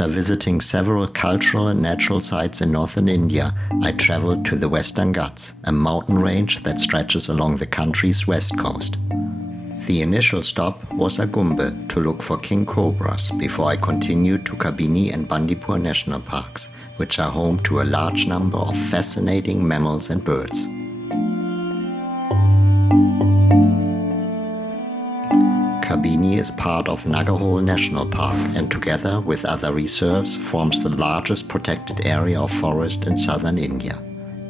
After visiting several cultural and natural sites in northern India, I traveled to the Western Ghats, a mountain range that stretches along the country's west coast. The initial stop was Agumbe to look for king cobras before I continued to Kabini and Bandipur national parks, which are home to a large number of fascinating mammals and birds. Kabini is part of Nagarhole National Park and together with other reserves forms the largest protected area of forest in southern India.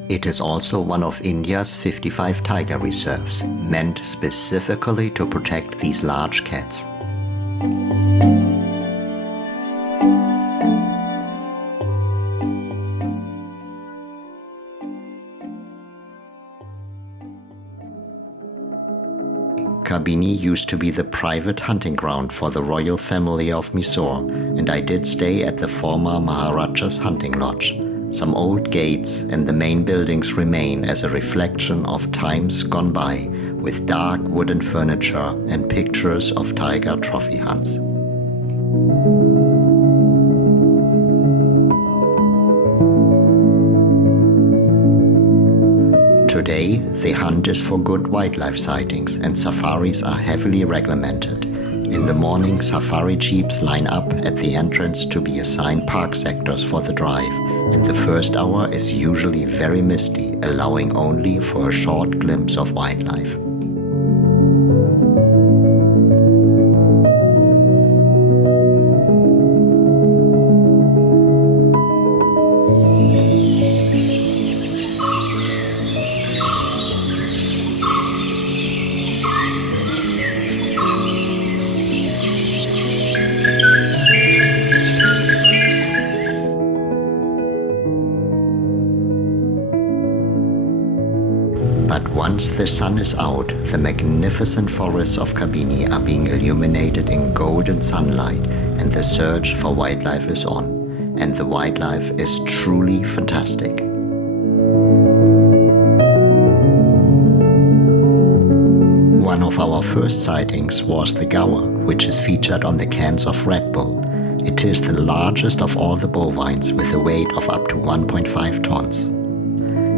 It is also one of India's 55 tiger reserves, meant specifically to protect these large cats. Kabini used to be the private hunting ground for the royal family of Mysore, and I did stay at the former Maharaja's hunting lodge. Some old gates and the main buildings remain as a reflection of times gone by, with dark wooden furniture and pictures of tiger trophy hunts. Today, the hunt is for good wildlife sightings and safaris are heavily regulated. In the morning, safari jeeps line up at the entrance to be assigned park sectors for the drive, and the first hour is usually very misty, allowing only for a short glimpse of wildlife. But once the sun is out, the magnificent forests of Kabini are being illuminated in golden sunlight and the search for wildlife is on. And the wildlife is truly fantastic. One of our first sightings was the Gaur, which is featured on the cans of Red Bull. It is the largest of all the bovines with a weight of up to 1.5 tons.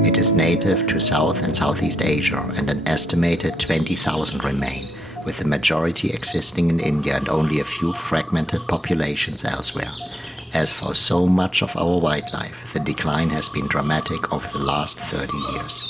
It is native to South and Southeast Asia and an estimated 20,000 remain, with the majority existing in India and only a few fragmented populations elsewhere. As for so much of our wildlife, the decline has been dramatic over the last 30 years.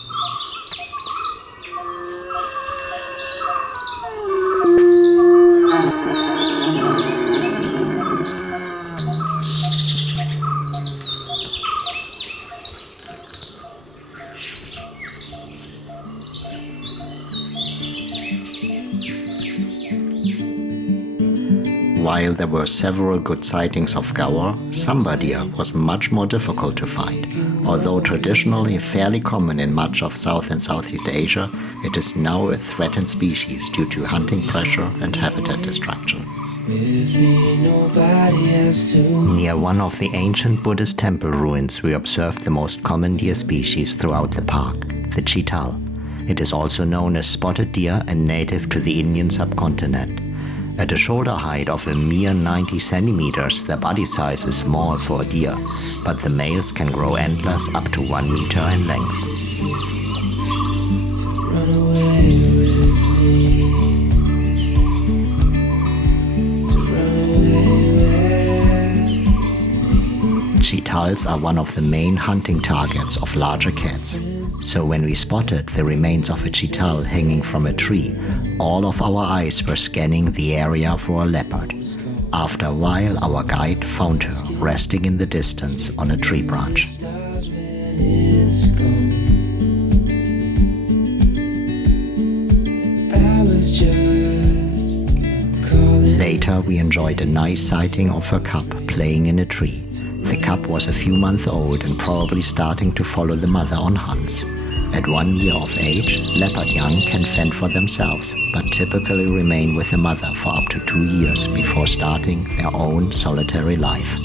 While there were several good sightings of Gaur, Sambar deer was much more difficult to find. Although traditionally fairly common in much of South and Southeast Asia, it is now a threatened species due to hunting pressure and habitat destruction. Near one of the ancient Buddhist temple ruins, we observed the most common deer species throughout the park, the chital. It is also known as spotted deer and native to the Indian subcontinent. At a shoulder height of a mere 90 centimeters, their body size is small for a deer, but the males can grow antlers up to 1 meter in length. Chitals are one of the main hunting targets of larger cats. So when we spotted the remains of a chital hanging from a tree, all of our eyes were scanning the area for a leopard. After a while, our guide found her resting in the distance on a tree branch. Later, we enjoyed a nice sighting of her cub playing in a tree. The cub was a few months old and probably starting to follow the mother on hunts. At 1 year of age, leopard young can fend for themselves, but typically remain with the mother for up to 2 years before starting their own solitary life.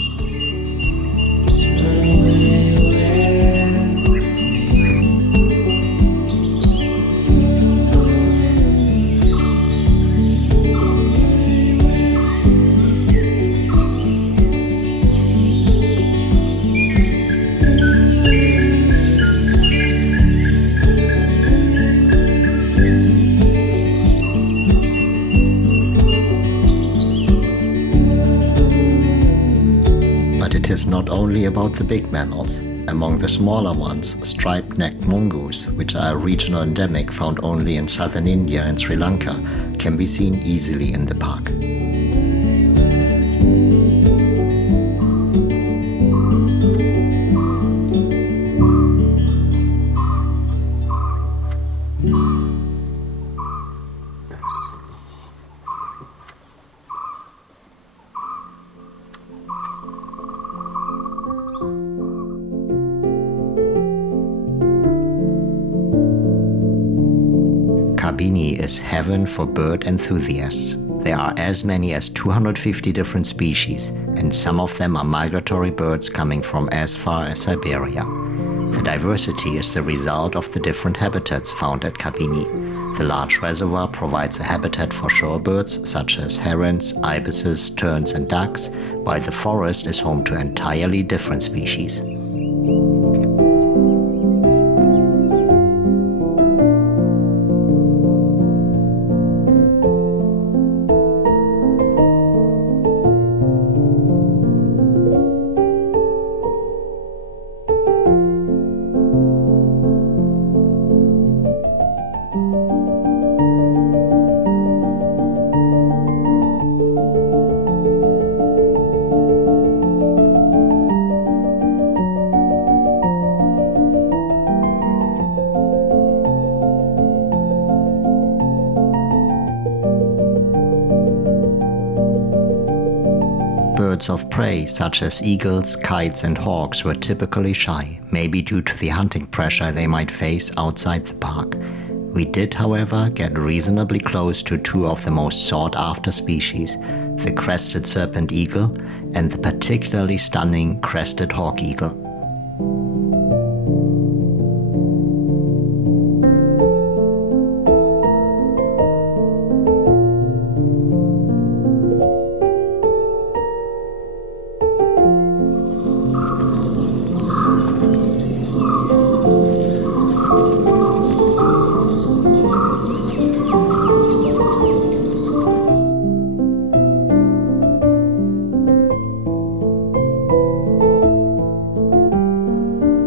not only about the big mammals. Among the smaller ones, striped-necked mongoose, which are a regional endemic found only in southern India and Sri Lanka, can be seen easily in the park. Kabini is heaven for bird enthusiasts. There are as many as 250 different species, and some of them are migratory birds coming from as far as Siberia. The diversity is the result of the different habitats found at Kabini. The large reservoir provides a habitat for shorebirds such as herons, ibises, terns and ducks, while the forest is home to entirely different species. Birds of prey such as eagles, kites and hawks were typically shy, maybe due to the hunting pressure they might face outside the park. We did, however, get reasonably close to two of the most sought-after species, the crested serpent eagle and the particularly stunning crested hawk eagle.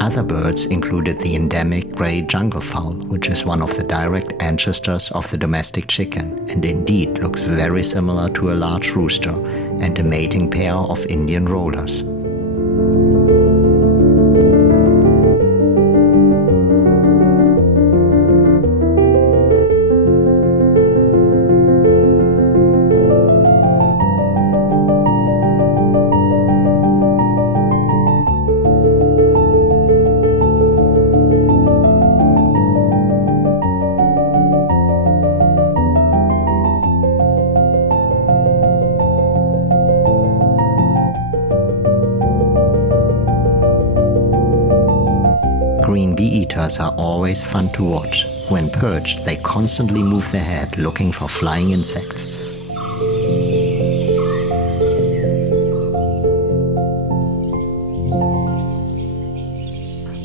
Other birds included the endemic grey jungle fowl, which is one of the direct ancestors of the domestic chicken and indeed looks very similar to a large rooster, and a mating pair of Indian rollers. Green bee-eaters are always fun to watch. When perched, they constantly move their head looking for flying insects.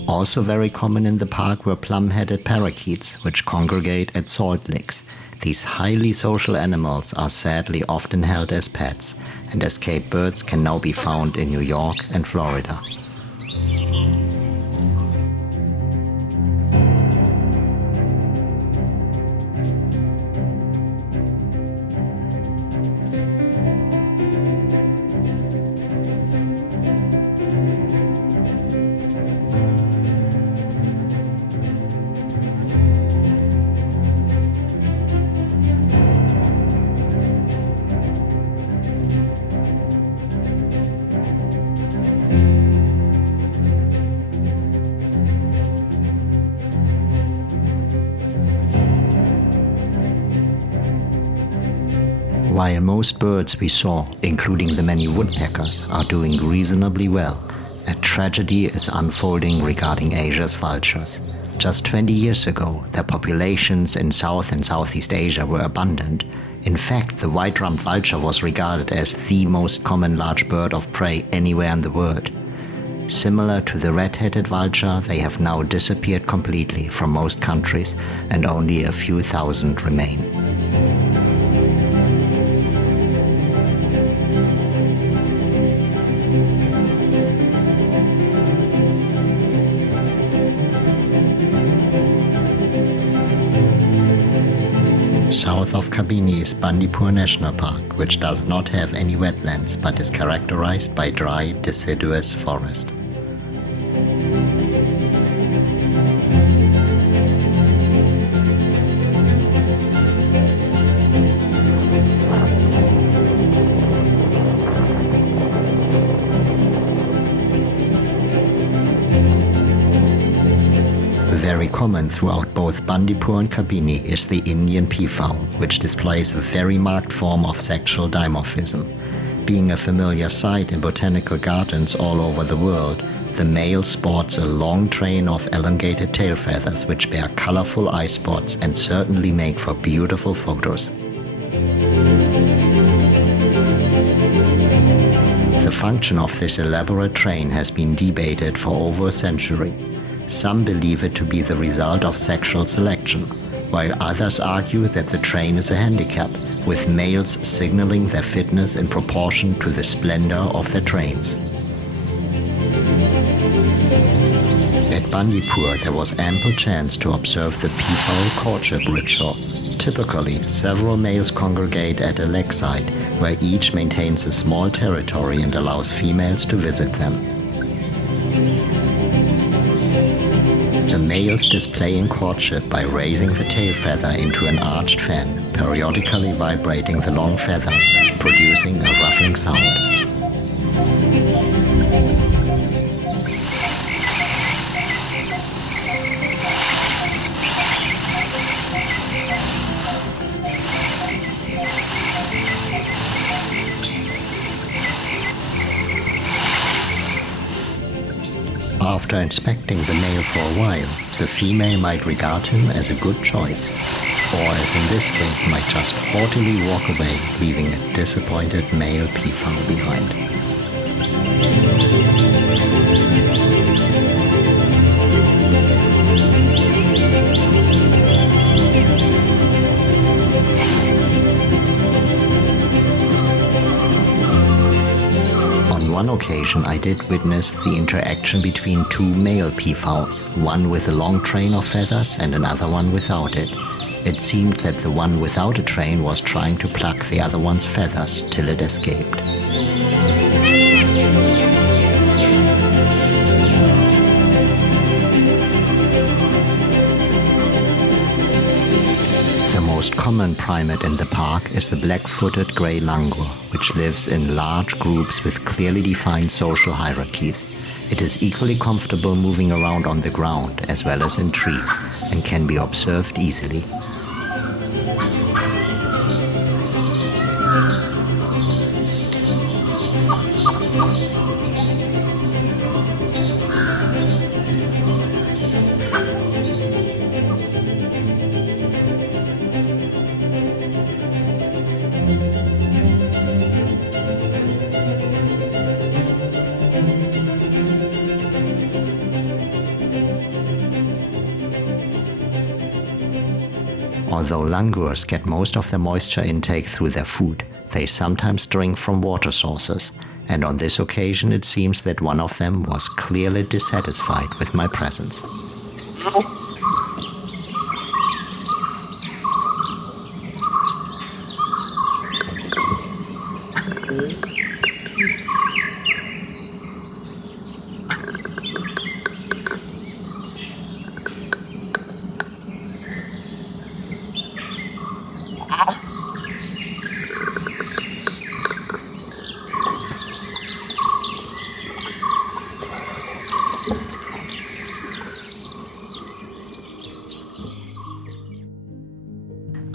Also very common in the park were plum-headed parakeets, which congregate at salt licks. These highly social animals are sadly often held as pets, and escaped birds can now be found in New York and Florida. While most birds we saw, including the many woodpeckers, are doing reasonably well, a tragedy is unfolding regarding Asia's vultures. Just 20 years ago, their populations in South and Southeast Asia were abundant. In fact, the white-rumped vulture was regarded as the most common large bird of prey anywhere in the world. Similar to the red-headed vulture, they have now disappeared completely from most countries, and only a few thousand remain. south of Kabini is Bandipur National Park, which does not have any wetlands but is characterized by dry, deciduous forest. Very common throughout both Bandipur and Kabini is the Indian peafowl, which displays a very marked form of sexual dimorphism. Being a familiar sight in botanical gardens all over the world, the male sports a long train of elongated tail feathers which bear colorful eye spots and certainly make for beautiful photos. The function of this elaborate train has been debated for over a century. Some believe it to be the result of sexual selection, while others argue that the train is a handicap, with males signaling their fitness in proportion to the splendor of their trains. At Bandipur, there was ample chance to observe the peafowl courtship ritual. Typically, several males congregate at a lakeside, where each maintains a small territory and allows females to visit them. The males displaying courtship by raising the tail feather into an arched fan, periodically vibrating the long feathers, producing a ruffling sound. After inspecting the male for a while, the female might regard him as a good choice, or as in this case might just haughtily walk away, leaving a disappointed male peafowl behind. On one occasion I did witness the interaction between two male peafowls, one with a long train of feathers and another one without it. It seemed that the one without a train was trying to pluck the other one's feathers till it escaped. The most common primate in the park is the black-footed Grey Langur, which lives in large groups with clearly defined social hierarchies. It is equally comfortable moving around on the ground as well as in trees and can be observed easily. Although langurs get most of their moisture intake through their food, they sometimes drink from water sources, and on this occasion it seems that one of them was clearly dissatisfied with my presence.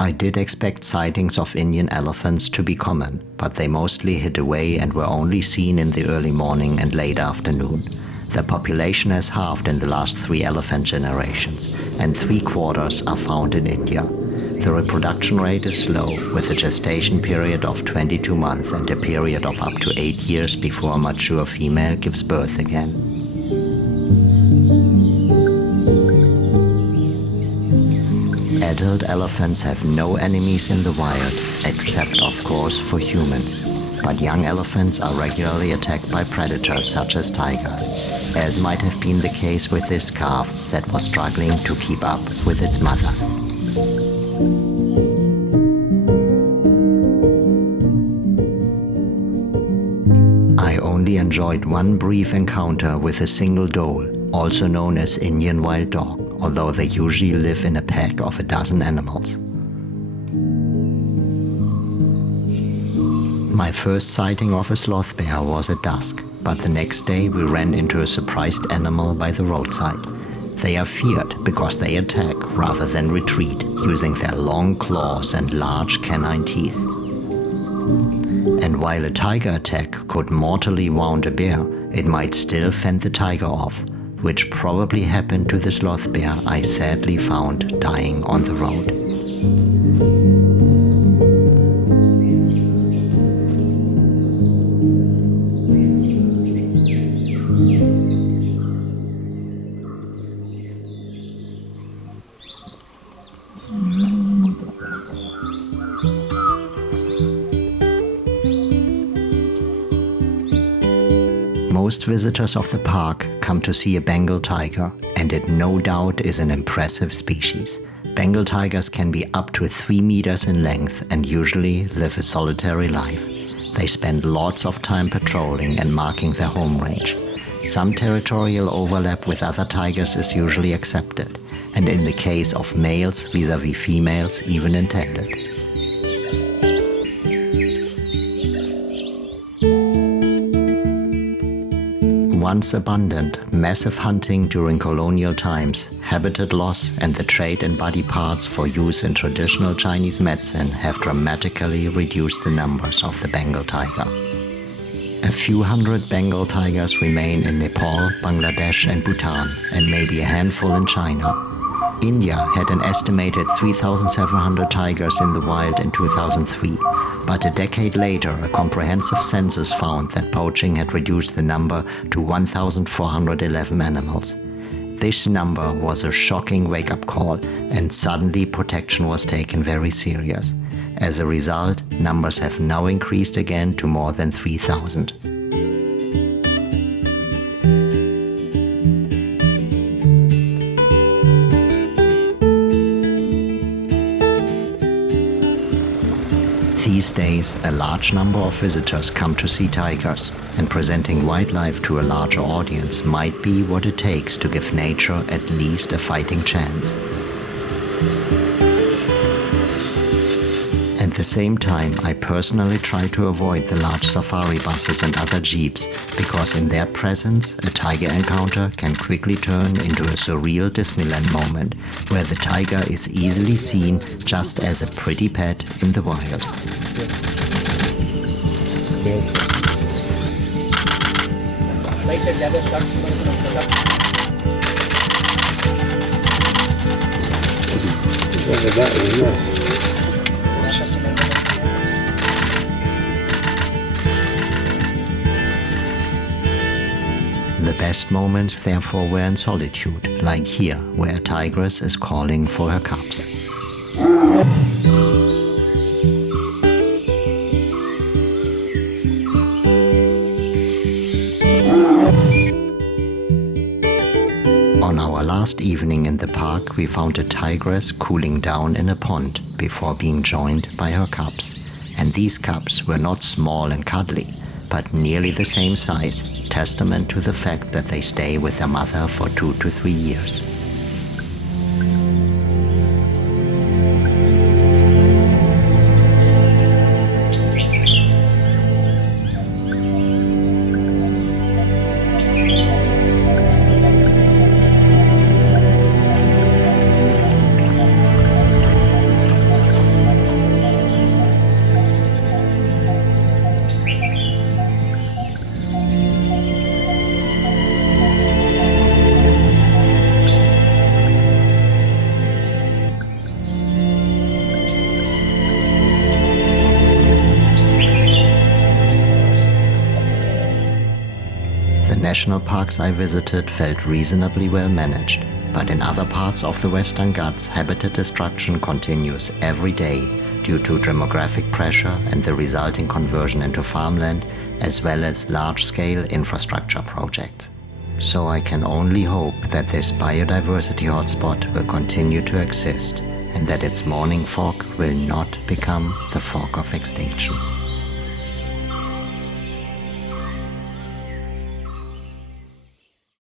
I did expect sightings of Indian elephants to be common, but they mostly hid away and were only seen in the early morning and late afternoon. Their population has halved in the last 3 elephant generations, and 3/4 are found in India. The reproduction rate is slow, with a gestation period of 22 months and a period of up to 8 years before a mature female gives birth again. Adult elephants have no enemies in the wild, except of course for humans. But young elephants are regularly attacked by predators such as tigers, as might have been the case with this calf that was struggling to keep up with its mother. enjoyed one brief encounter with a single dhole, also known as Indian wild dog, although they usually live in a pack of a dozen animals. My first sighting of a sloth bear was at dusk, but the next day we ran into a surprised animal by the roadside. They are feared because they attack rather than retreat, using their long claws and large canine teeth. And while a tiger attack could mortally wound a bear, it might still fend the tiger off, which probably happened to the sloth bear I sadly found dying on the road. Most visitors of the park come to see a Bengal tiger, and it no doubt is an impressive species. Bengal tigers can be up to 3 meters in length and usually live a solitary life. They spend lots of time patrolling and marking their home range. Some territorial overlap with other tigers is usually accepted, and in the case of males vis-à-vis females, even intended. Once abundant, massive hunting during colonial times, habitat loss, and the trade in body parts for use in traditional Chinese medicine have dramatically reduced the numbers of the Bengal tiger. A few hundred Bengal tigers remain in Nepal, Bangladesh, and Bhutan, and maybe a handful in China. India had an estimated 3,700 tigers in the wild in 2003. But a decade later, a comprehensive census found that poaching had reduced the number to 1,411 animals. This number was a shocking wake-up call, and suddenly protection was taken very serious. As a result, numbers have now increased again to more than 3,000. These days, a large number of visitors come to see tigers, and presenting wildlife to a larger audience might be what it takes to give nature at least a fighting chance. At the same time, I personally try to avoid the large safari buses and other jeeps, because in their presence, a tiger encounter can quickly turn into a surreal Disneyland moment, where the tiger is easily seen just as a pretty pet in the wild. The best moments therefore were in solitude, like here, where a tigress is calling for her cubs. On our last evening in the park, we found a tigress cooling down in a pond before being joined by her cubs. And these cubs were not small and cuddly, but nearly the same size, testament to the fact that they stay with their mother for 2 to 3 years. National parks I visited felt reasonably well managed, but in other parts of the Western Ghats, habitat destruction continues every day due to demographic pressure and the resulting conversion into farmland, as well as large-scale infrastructure projects. So I can only hope that this biodiversity hotspot will continue to exist and that its morning fog will not become the fog of extinction.